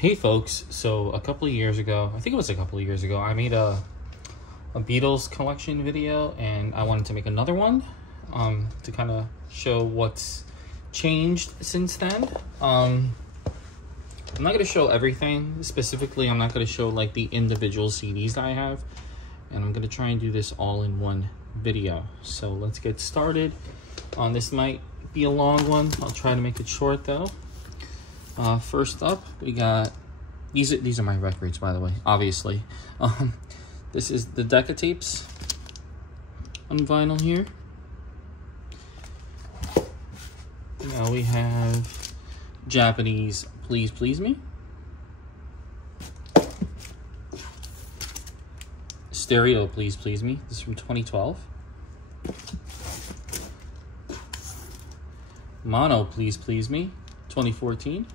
Hey folks, so a couple of years ago, I think it was a couple of years ago, I made a Beatles Collection video, and I wanted to make another one to kind of show what's changed since then. I'm not going to show everything. Specifically, I'm not going to show like the individual CDs that I have, and I'm going to try and do this all in one video. So let's get started. This might be a long one. I'll try to make it short though. First up, we got these are my records, by the way, obviously. This is the Decca tapes on vinyl here. Now we have Japanese Please Please Me, Stereo Please Please Me, this is from 2012. Mono Please Please Me, 2014.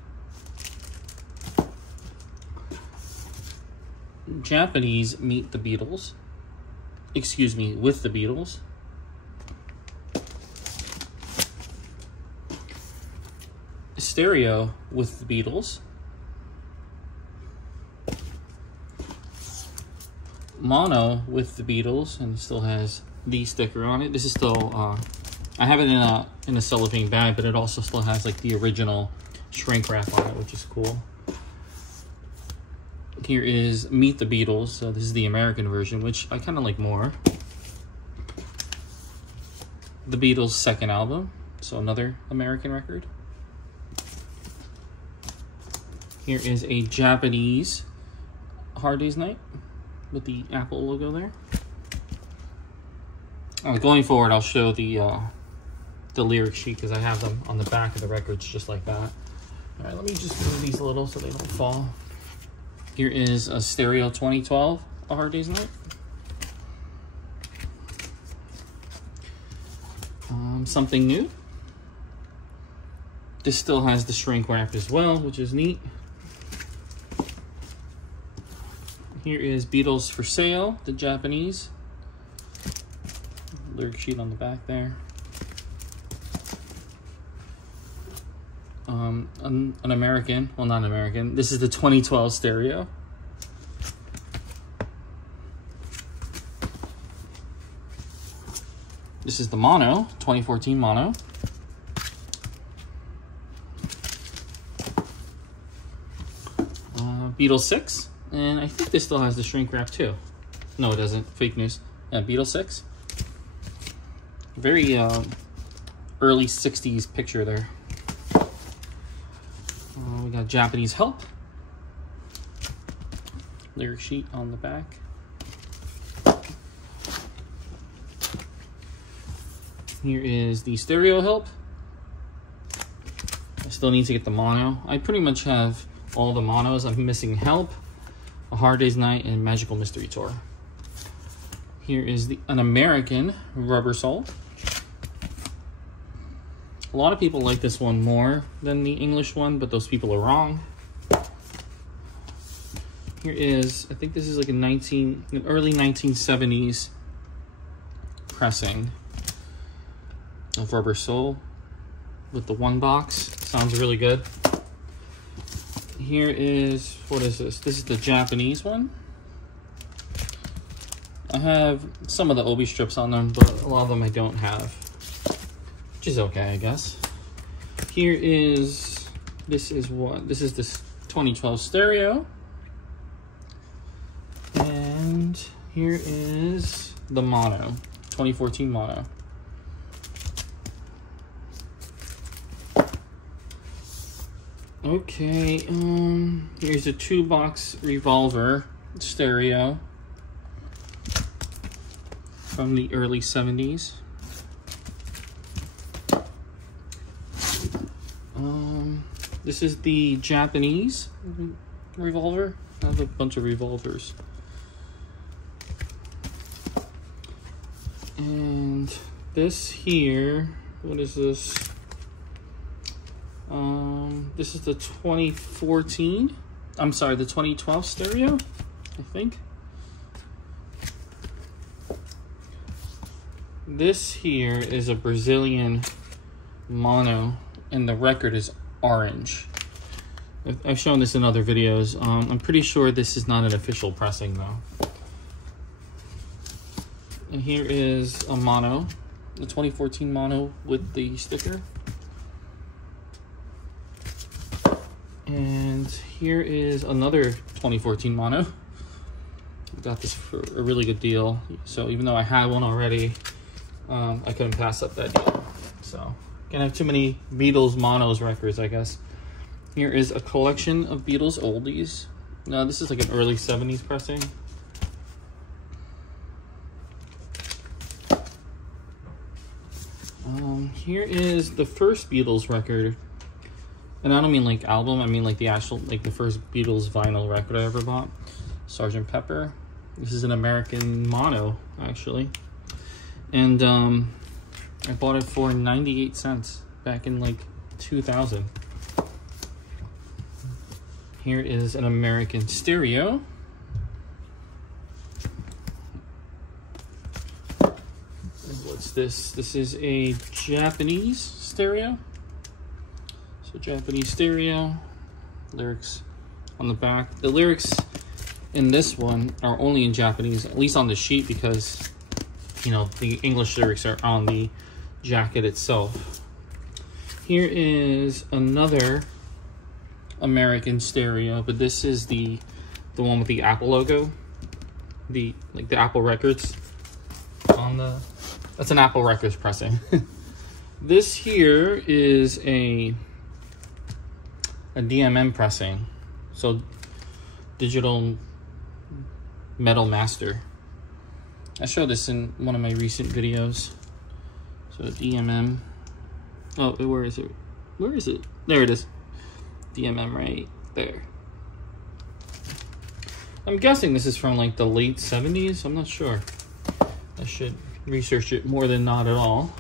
Japanese Meet the Beatles, excuse me, With the Beatles. Stereo With the Beatles. Mono With the Beatles, and it still has the sticker on it. This is still I have it in a cellophane bag, but it also still has like the original shrink wrap on it, which is cool. Here is Meet the Beatles. So this is the American version, which I kind of like more. The Beatles' second album, so another American record. Here is a Japanese Hard Day's Night with the Apple logo there. Going forward, I'll show the lyric sheet because I have them on the back of the records just like that. All right, let me just move these a little so they don't fall. Here is a Stereo 2012, A Hard Day's Night. Something New. This still has the shrink wrap as well, which is neat. Here is Beatles for Sale, the Japanese. Lyric sheet on the back there. An American, well, not an American. This is the 2012 Stereo. This is the Mono, 2014 Mono. Beatles 6, and I think this still has the shrink wrap too. No, it doesn't. Fake news. Beatles 6. Very early 60s picture there. We got Japanese Help. Lyric sheet on the back. Here is the Stereo Help. I still need to get the Mono. I pretty much have all the Monos. I'm missing Help, A Hard Day's Night, and Magical Mystery Tour. Here is an American Rubber Soul. A lot of people like this one more than the English one, but those people are wrong. Here is, I think this is like an early 1970s pressing of Rubber Soul with the one box. Sounds really good. Here is, what is this? This is the Japanese one. I have some of the Obi strips on them, but a lot of them I don't have. Which is okay, I guess. Here is, this is this 2012 Stereo. And here is the Mono, 2014 Mono. Okay, here's a 2-box Revolver Stereo from the early 70s. This is the Japanese Revolver. I have a bunch of revolvers. And this here, what is this? This is the 2014, I'm sorry, the 2012 Stereo, I think. This here is a Brazilian Mono, and the record is orange. I've shown this in other videos. I'm pretty sure this is not an official pressing though. And here is a mono, the 2014 mono with the sticker. And here is another 2014 mono. I got this for a really good deal. So even though I had one already, I couldn't pass up that deal. So can't have too many Beatles monos records, I guess. Here is a collection of Beatles oldies. Now this is like an early 70s pressing. Here is the first Beatles record. And I don't mean like album, I mean like the actual, like the first Beatles vinyl record I ever bought. Sgt. Pepper. This is an American mono, actually. And I bought it for 98 cents back in like 2000. Here is an American stereo. What's this? This is a Japanese stereo. So Japanese stereo, lyrics on the back. The lyrics in this one are only in Japanese, at least on the sheet, because you know the English lyrics are on the jacket itself. Here is another American stereo, but this is the one with the Apple logo, the Apple Records on the. That's an Apple Records pressing. This here is a DMM pressing, so digital metal master. I showed this in one of my recent videos. So DMM. Oh, where is it? Where is it? There it is. DMM right there. I'm guessing this is from like the late 70s. I'm not sure. I should research it more than not at all.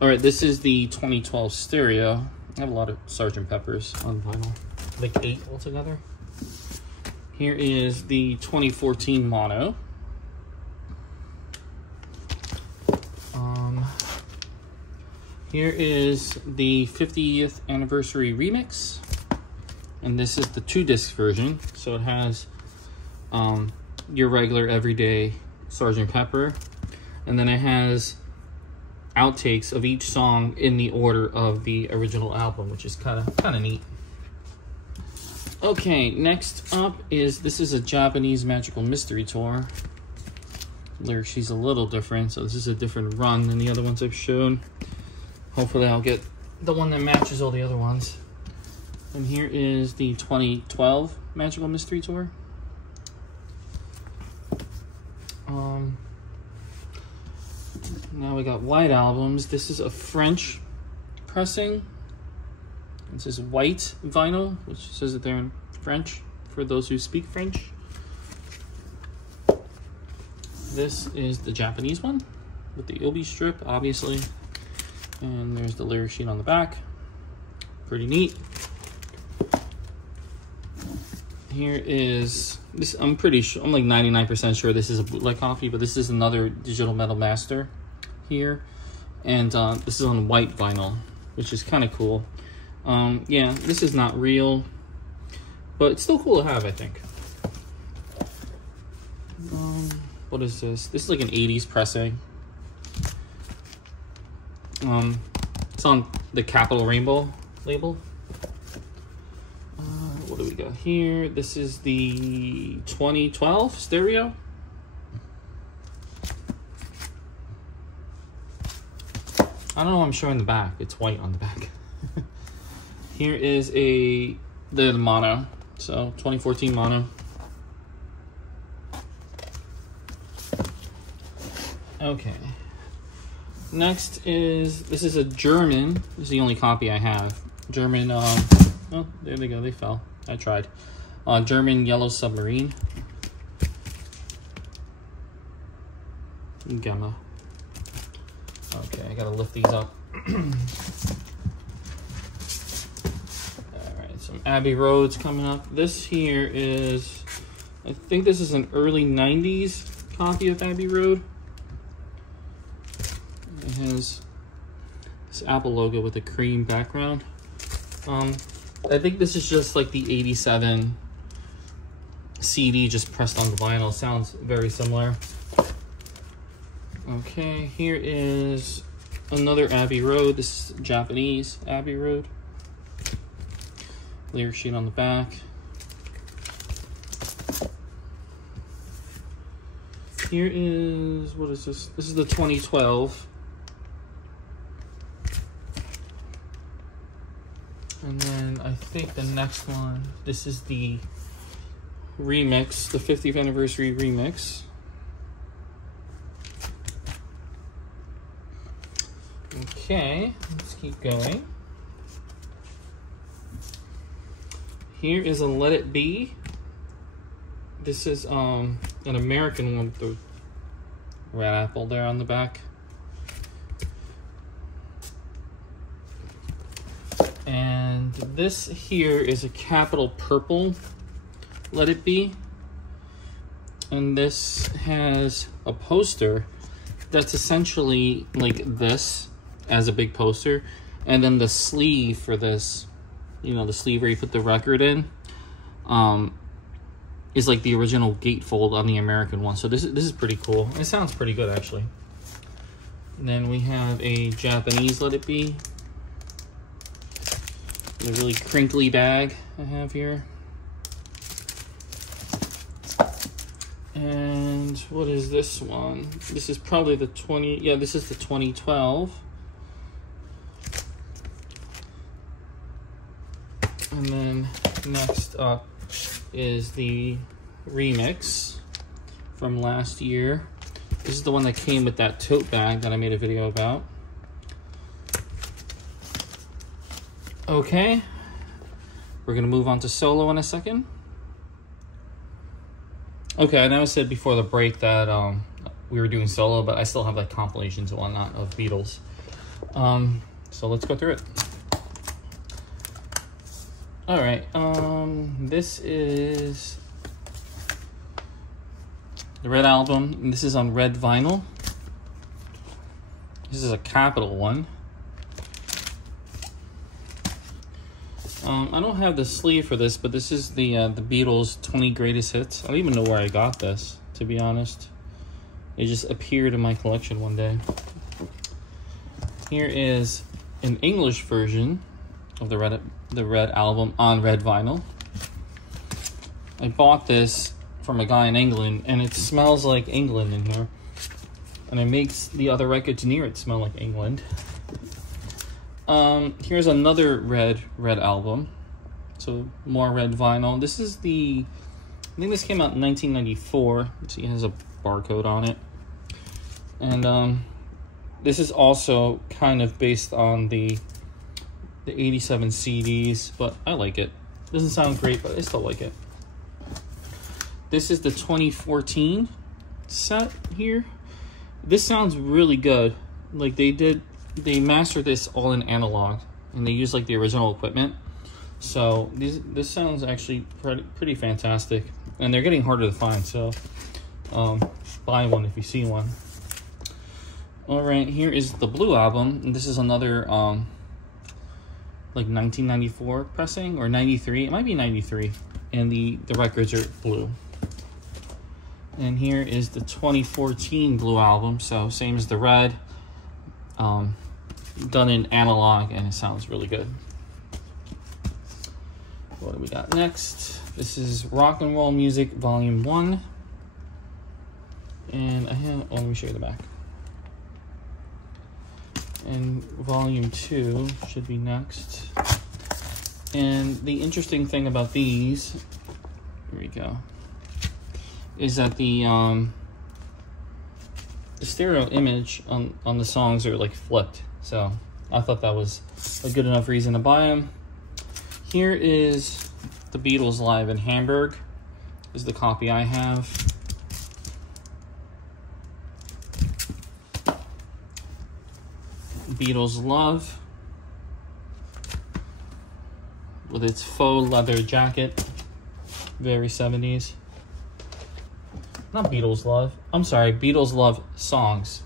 All right, this is the 2012 stereo. I have a lot of Sgt. Peppers on vinyl, like 8 altogether. Here is the 2014 mono. Here is the 50th anniversary remix, and this is the 2-disc version. So it has your regular everyday Sgt. Pepper, and then it has outtakes of each song in the order of the original album, which is kind of neat. Okay, next up is, this is a Japanese Magical Mystery Tour. Lyric sheet's a little different, so this is a different run than the other ones I've shown. Hopefully I'll get the one that matches all the other ones. And here is the 2012 Magical Mystery Tour. Now we got white albums. This is a French pressing. This is white vinyl, which says that they're in French for those who speak French. This is the Japanese one with the Ilby strip, obviously. And there's the lyric sheet on the back. Pretty neat. Here is this. I'm pretty sure, I'm like 99% sure this is a bootleg copy, but this is another digital metal master here. And this is on white vinyl, which is kind of cool. Yeah, this is not real, but it's still cool to have, I think. What is this? This is like an 80s pressing. It's on the Capital Rainbow label. What do we got here? This is the 2012 stereo. I don't know why I'm showing the back. It's white on the back. Here is the mono. So 2014 mono. Okay. Next is, this is a German. This is the only copy I have. German, oh, there they go, they fell. I tried. German Yellow Submarine. Gamma. Okay, I gotta lift these up. Alright, some Abbey Roads coming up. This here is, I think this is an early 90s copy of Abbey Road. It has this Apple logo with a cream background. I think this is just like the 87 CD just pressed on the vinyl. Sounds very similar. Okay, here is another Abbey Road. This is Japanese Abbey Road. Lyric sheet on the back. Here is, what is this? This is the 2012. And then I think the next one, this is the remix, the 50th anniversary remix. Okay, let's keep going. Here is a Let It Be. This is an American one with the red apple there on the back. And this here is a Capital Purple Let It Be. And this has a poster that's essentially like this as a big poster. And then the sleeve for this, you know, the sleeve where you put the record in, is like the original gatefold on the American one. So this is pretty cool. It sounds pretty good actually. And then we have a Japanese Let It Be. A really crinkly bag I have here. And what is this one? This is probably the this is the 2012. And then next up is the remix from last year. This is the one that came with that tote bag that I made a video about. Okay, we're gonna move on to solo in a second. Okay, I know I said before the break that we were doing solo, but I still have like compilations and whatnot of Beatles. So let's go through it. All right, this is the Red album, and this is on red vinyl. This is a Capital one. I don't have the sleeve for this, but this is the Beatles 20 Greatest Hits. I don't even know where I got this, to be honest. It just appeared in my collection one day. Here is an English version of the Red album on red vinyl. I bought this from a guy in England, and it smells like England in here. And it makes the other records near it smell like England. Here's another red album. So more red vinyl. This is I think this came out in 1994. See, it has a barcode on it. And this is also kind of based on the 87 CDs, but I like it. Doesn't sound great, but I still like it. This is the 2014 set here. This sounds really good. Like they mastered this all in analog, and they use like the original equipment. So this sounds actually pretty fantastic, and they're getting harder to find. So buy one if you see one. All right, here is the Blue album, and this is another like 1994 pressing, or 93. It might be 93, and the records are blue. And here is the 2014 Blue album, so same as the red. Done in analog, and it sounds really good. What do we got next? This is Rock and Roll Music Volume 1. And I have, let me show you the back. And Volume 2 should be next. And the interesting thing about these, here we go, is that the stereo image on the songs are like flipped. So I thought that was a good enough reason to buy them. Here is the Beatles Live in Hamburg. This is the copy I have. Beatles Love with its faux leather jacket. Very 70s. Not Beatles Love. I'm sorry, Beatles Love Songs.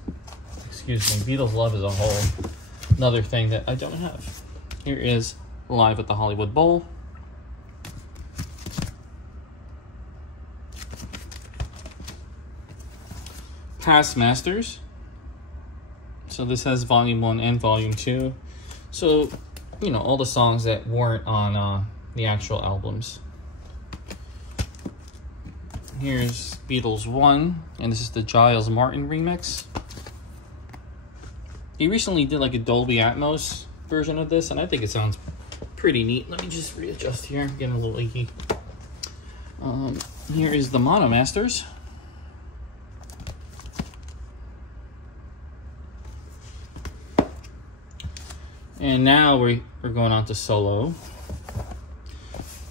Excuse me, Beatles Love is a whole another thing that I don't have. Here is Live at the Hollywood Bowl. Past Masters. So this has Volume 1 and Volume 2. So, you know, all the songs that weren't on the actual albums. Here's Beatles 1, and this is the Giles Martin remix. He recently did like a Dolby Atmos version of this, and I think it sounds pretty neat. Let me just readjust here. I'm getting a little leaky. Here is the Mono Masters. And now we're going on to Solo.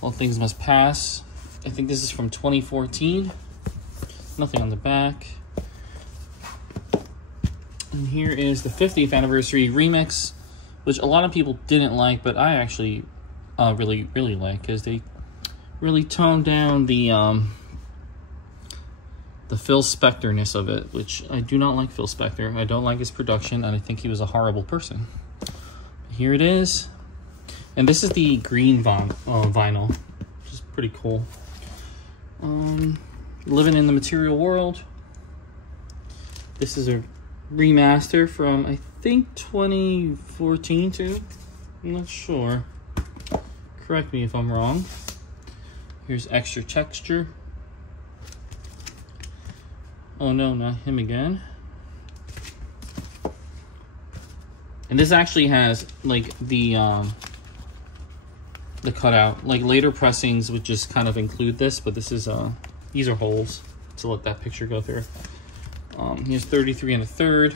All Things Must Pass. I think this is from 2014. Nothing on the back. And here is the 50th anniversary remix, which a lot of people didn't like, but I actually really like, because they really toned down the Phil Spector-ness of it, which I do not like Phil Spector. I don't like his production, and I think he was a horrible person. Here it is. And this is the green vinyl, which is pretty cool. Living in the Material World. This is a remaster from, I think, 2014 too. I'm not sure. Correct me if I'm wrong. Here's Extra Texture. Oh no, not him again. And this actually has like the cutout. Like later pressings would just kind of include this, but this is these are holes to let that picture go through. Here's 33 1/3.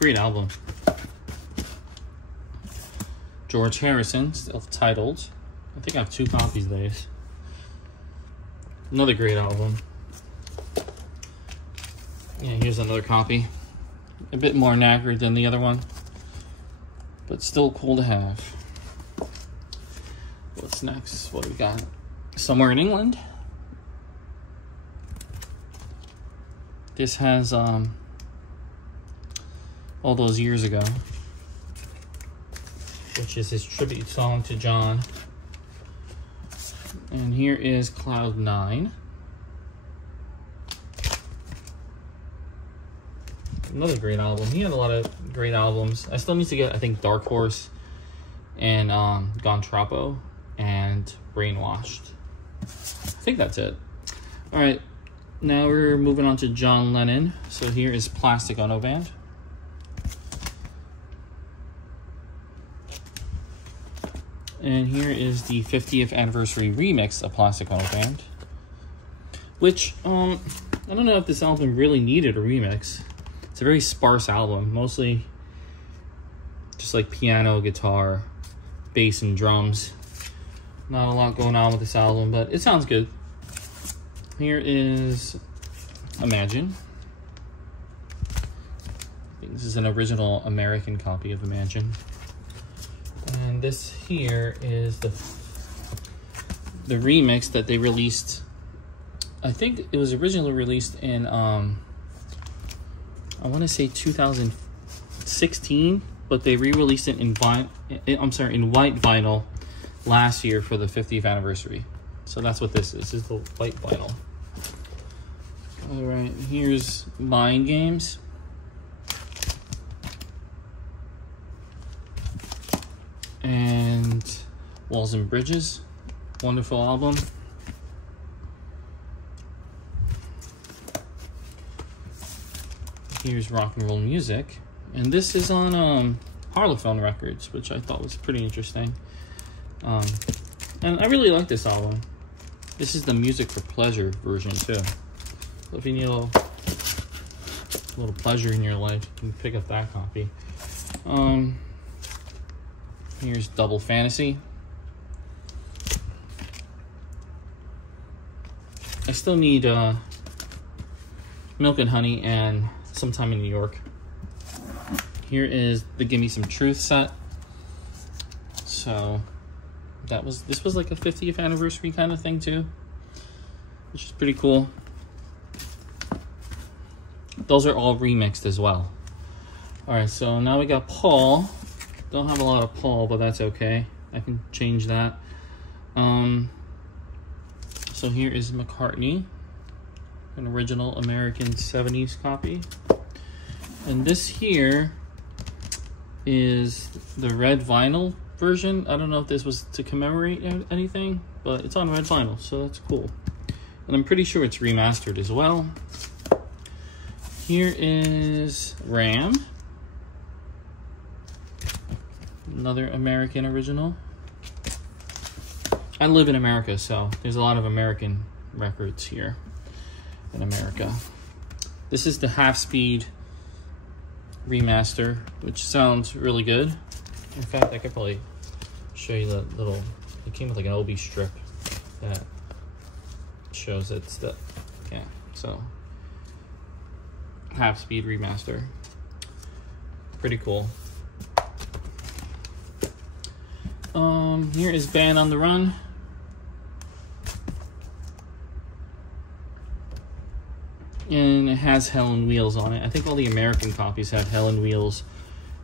Great album. George Harrison, self-titled. I think I have 2 copies of these. Another great album. Yeah, here's another copy. A bit more knackered than the other one, but still cool to have. What's next? What do we got? Somewhere in England. This has all those years ago, which is his tribute song to John. And here is Cloud 9. Another great album. He had a lot of great albums. I still need to get, I think, Dark Horse and Gone Troppo and Brainwashed. I think that's it. All right, now we're moving on to John Lennon. So here is Plastic Ono Band. And here is the 50th anniversary remix of Plastic Ono Band, which I don't know if this album really needed a remix. It's a very sparse album, mostly just like piano, guitar, bass, and drums. Not a lot going on with this album, but it sounds good. Here is Imagine. I think this is an original American copy of Imagine. And this here is the remix that they released. I think it was originally released in I want to say 2016, but they re-released it in white vinyl last year for the 50th anniversary. So that's what this is. This is the white vinyl. All right, here's Mind Games. And Walls and Bridges. Wonderful album. Here's Rock and Roll Music, and this is on Parlophone Records, which I thought was pretty interesting. And I really like this album. This is the Music for Pleasure version too. So if you need a little pleasure in your life, you can pick up that copy. Here's Double Fantasy. I still need Milk and Honey and Sometime in New York. Here is the Give Me Some Truth set. So this was like a 50th anniversary kind of thing too, which is pretty cool. Those are all remixed as well. All right, so now we got Paul. Don't have a lot of Paul, but that's okay. I can change that. So here is McCartney, an original American 70s copy. And this here is the red vinyl version. I don't know if this was to commemorate anything, but it's on red vinyl, so that's cool. And I'm pretty sure it's remastered as well. Here is Ram, another American original. I live in America, so there's a lot of American records here in America. This is the half-speed remaster, which sounds really good. In fact, I could probably show you the little, it came with like an OB strip that shows it's the, yeah, so half-speed remaster. Pretty cool. Here is Band on the Run. And it has Hell on Wheels on it. I think all the American copies had Hell on Wheels,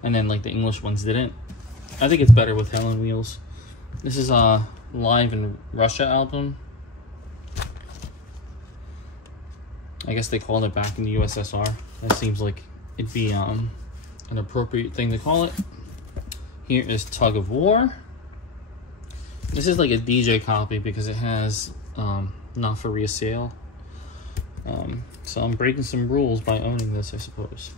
and then like the English ones didn't. I think it's better with Hell on Wheels. This is a Live in Russia album. I guess they called it back in the USSR. That seems like it'd be an appropriate thing to call it. Here is Tug of War. This is like a DJ copy because it has not for resale. So I'm breaking some rules by owning this, I suppose.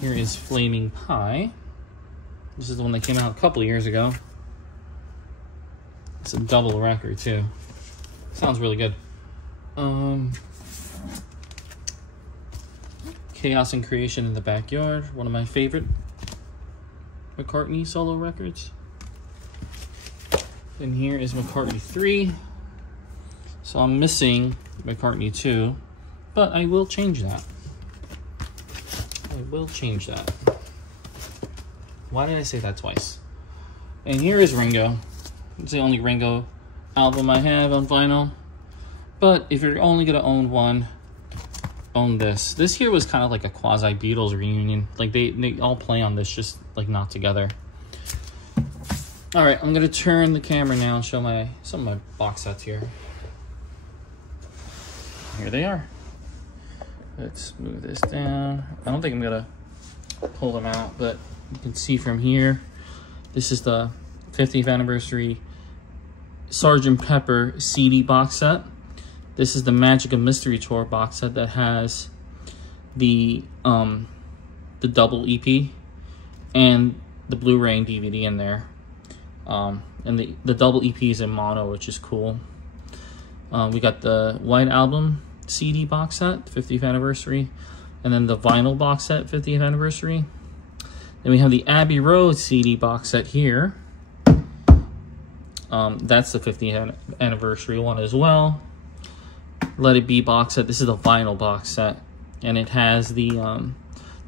Here is Flaming Pie. This is the one that came out a couple years ago. It's a double record too. Sounds really good. Chaos and Creation in the Backyard, one of my favorite McCartney solo records. And here is McCartney 3. So I'm missing McCartney 2, but I will change that. I will change that. Why did I say that twice? And here is Ringo. It's the only Ringo album I have on vinyl. But if you're only gonna own one, own this. This here was kind of like a quasi Beatles reunion. Like they all play on this, just like not together. All right, I'm gonna turn the camera now and show some of my box sets here. Here they are. Let's move this down. I don't think I'm gonna pull them out, but you can see from here, this is the 50th anniversary Sgt. Pepper CD box set. This is the Magic of Mystery Tour box set that has the double EP and the Blu-ray and DVD in there. And the double EP is in mono, which is cool. We got the White Album CD box set, 50th anniversary, and then the vinyl box set, 50th anniversary. Then we have the Abbey Road CD box set here. That's the 50th anniversary one as well. Let It Be box set. This is the vinyl box set, and it has the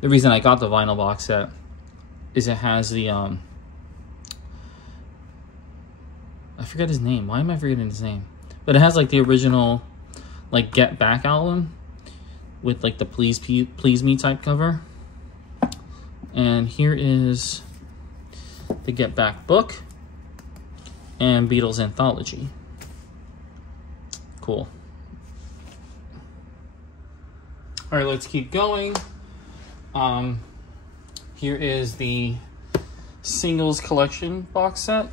reason I got the vinyl box set is it has the I forget his name. Why am I forgetting his name? But it has like the original like Get Back album with like the Please Me type cover. And here is the Get Back book and Beatles Anthology. Cool. All right, let's keep going. Here is the Singles Collection box set,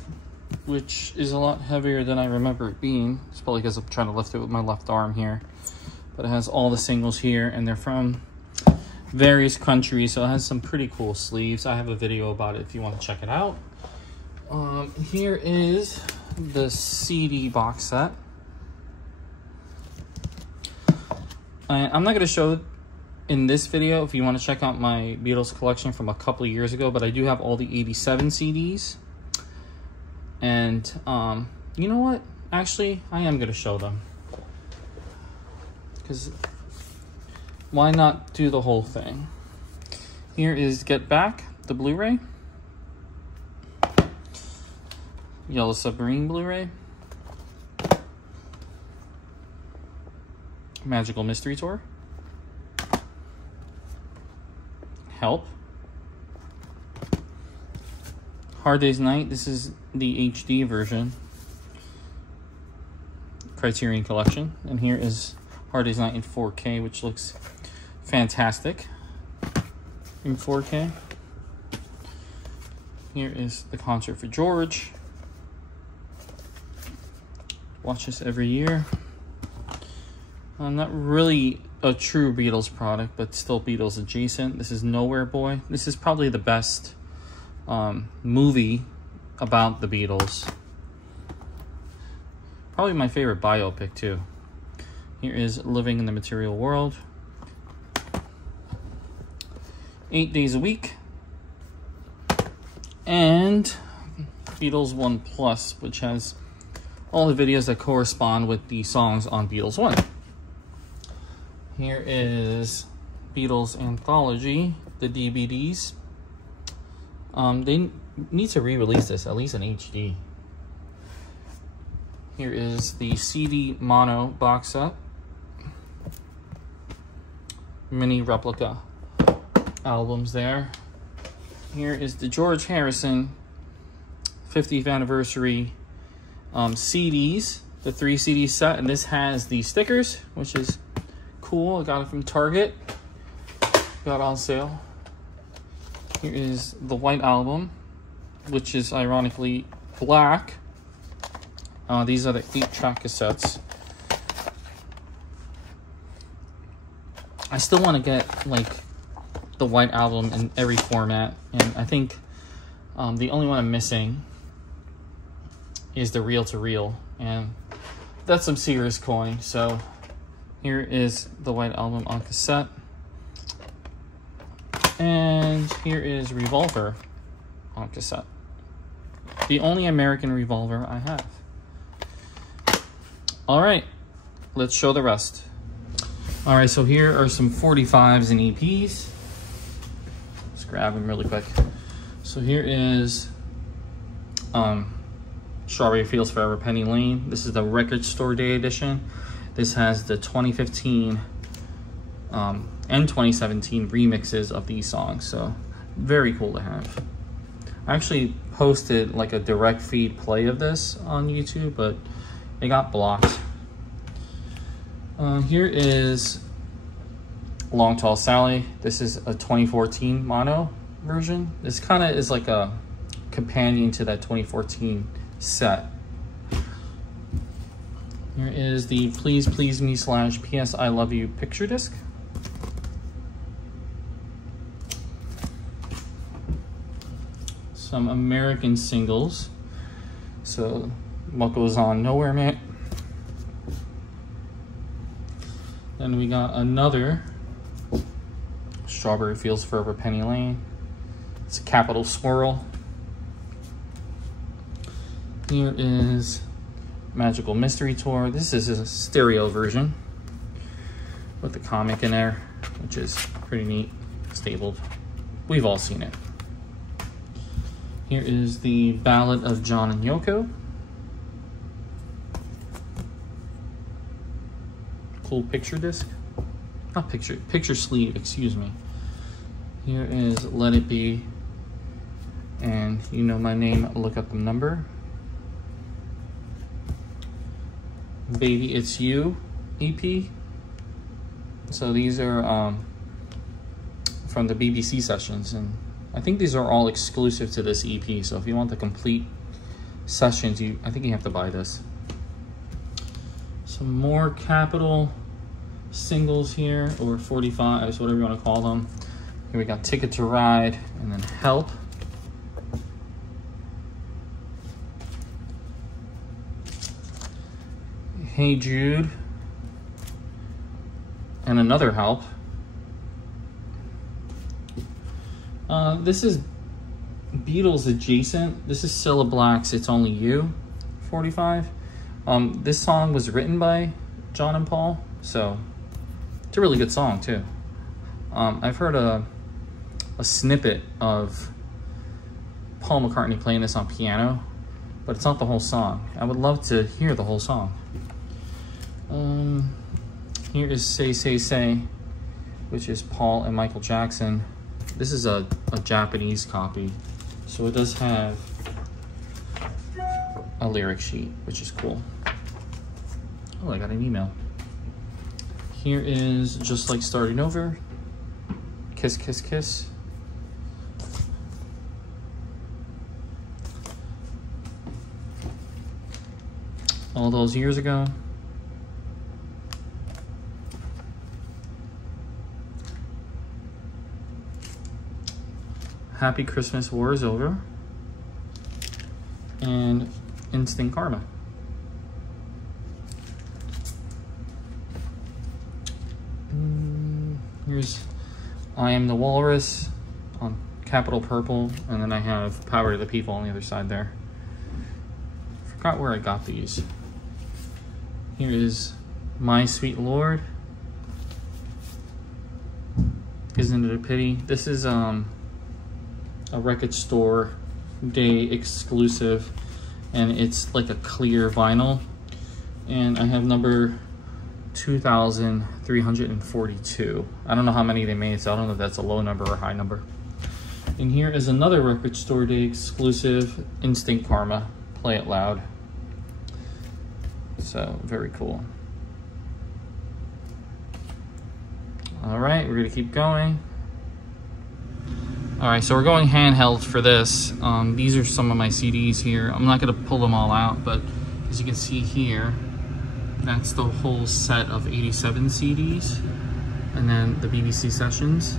which is a lot heavier than I remember it being. It's probably because I'm trying to lift it with my left arm here. But it has all the singles here, and they're from various countries, so it has some pretty cool sleeves. I have a video about it if you want to check it out. Here is the CD box set. I'm not going to show it in this video if you want to check out my Beatles collection from a couple of years ago, but I do have all the 87 CDs. And you know what? Actually, I am going to show them. Because why not do the whole thing? Here is Get Back, the Blu-ray. Yellow Submarine Blu-ray. Magical Mystery Tour. Help, Hard Day's Night. This is the HD version. Criterion Collection. And here is Hard Day's Night in 4K, which looks fantastic in 4K. Here is the Concert for George. Watch this every year. Not really a true Beatles product, but still Beatles adjacent. This is Nowhere Boy. This is probably the best movie about the Beatles. Probably my favorite biopic too. Here is Living in the Material World. 8 days a week. And Beatles 1 Plus, which has all the videos that correspond with the songs on Beatles 1. Here is Beatles Anthology, the DVDs. They need to re-release this, at least in HD. Here is the CD mono box set. Mini replica albums there. Here is the George Harrison 50th anniversary CDs, the 3 CD set, and this has the stickers, which is cool. I got it from Target. Got on sale. Here is the White Album, which is ironically black. These are the 8-track cassettes. I still want to get like the White Album in every format, and I think the only one I'm missing is the reel-to-reel, and that's some serious coin. So here is the White Album on cassette, and here is Revolver on cassette. The only American Revolver I have. All right, let's show the rest. All right, so here are some 45s and EPs. Let's grab them really quick. So here is Strawberry Fields Forever, Penny Lane. This is the Record Store Day edition. This has the 2015 and 2017 remixes of these songs, so very cool to have. I actually posted like a direct feed play of this on YouTube, but it got blocked. Here is Long Tall Sally. This is a 2014 mono version. This kind of is like a companion to that 2014 set. Here is the Please Please Me / PS I Love You picture disc. Some American singles. So What Goes On Nowhere Man. Then we got another Strawberry Fields Forever, Penny Lane. It's a Capital Swirl. Here is Magical Mystery Tour. This is a stereo version with the comic in there, which is pretty neat, stapled. We've all seen it. Here is the Ballad of John and Yoko. Cool picture disc. Not picture sleeve, excuse me. Here is Let It Be and You Know My Name, Look Up the Number. Baby It's You EP. So these are from the BBC sessions, and I think these are all exclusive to this EP. So if you want the complete sessions, I think you have to buy this. Some more Capitol singles here, or 45s, whatever you want to call them. Here we got Ticket to Ride, and then Help. Hey Jude, and another Help. This is Beatles adjacent. This is Cilla Black's It's Only You 45. This song was written by John and Paul, so it's a really good song too. I've heard a snippet of Paul McCartney playing this on piano, but it's not the whole song. I would love to hear the whole song. Here is Say Say Say, which is Paul and Michael Jackson. This is a Japanese copy, so it does have a lyric sheet, which is cool. Oh, I got an email. Here is Just Like Starting Over. Kiss, kiss, kiss. All those years ago. Happy Christmas, War is Over. And Instant Karma. Here's I Am the Walrus on Capital Purple, and then I have Power to the People on the other side there. Forgot where I got these. Here is My Sweet Lord. Isn't It a Pity? This is a Record Store Day exclusive, and it's like a clear vinyl, and I have number 2342. I don't know how many they made, so I don't know if that's a low number or a high number. And here is another Record Store Day exclusive, Instant Karma, Play It Loud. So very cool. All right, we're gonna keep going. All right, so we're going handheld for this. These are some of my CDs here. I'm not gonna pull them all out, but as you can see here, that's the whole set of 87 CDs. And then the BBC Sessions,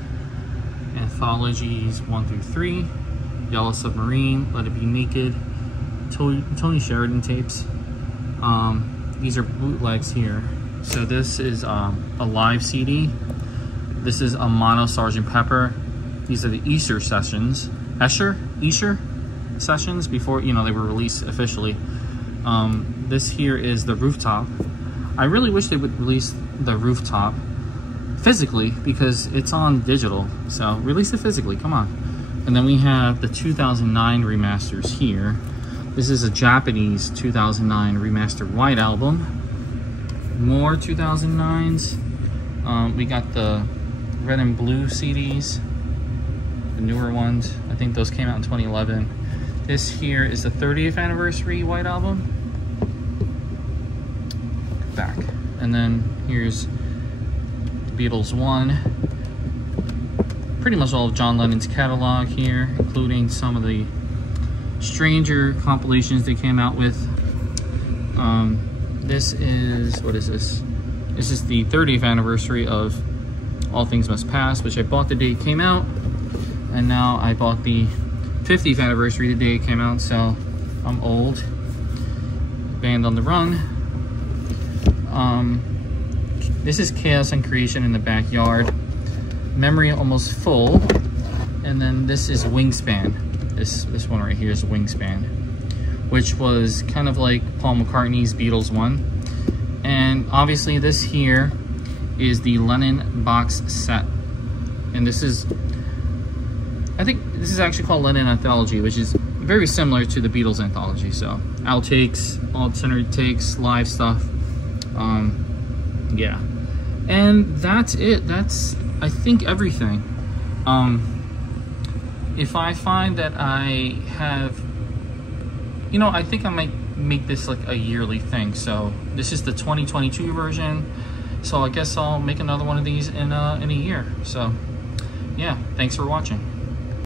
Anthologies 1 through 3, Yellow Submarine, Let It Be Naked, Tony Sheridan tapes. These are bootlegs here. So this is a live CD. This is a mono Sgt. Pepper. These are the Esher sessions. Esher sessions before, you know, they were released officially. This here is the Rooftop. I really wish they would release the Rooftop physically because it's on digital. So release it physically, come on. And then we have the 2009 remasters here. This is a Japanese 2009 remastered white album. More 2009s. We got the red and blue CDs, the newer ones. I think those came out in 2011. This here is the 30th anniversary white album. Back. And then here's Beatles 1. Pretty much all of John Lennon's catalog here, including some of the stranger compilations they came out with. This is, what is this? This is the 30th anniversary of All Things Must Pass, which I bought the day it came out. And now I bought the 50th anniversary the day it came out, so I'm old. Band on the Run. This is Chaos and Creation in the Backyard. Memory Almost Full. And then this is Wingspan. This one right here is Wingspan, which was kind of like Paul McCartney's Beatles 1. And obviously this here is the Lennon box set. And this is, I think this is actually called Lennon Anthology, which is very similar to the Beatles Anthology. So outtakes, alternate takes, live stuff. Yeah. And that's it. That's, I think, everything. If I find that I have, you know, I think I might make this like a yearly thing. So this is the 2022 version. So I guess I'll make another one of these in a year. So yeah, thanks for watching.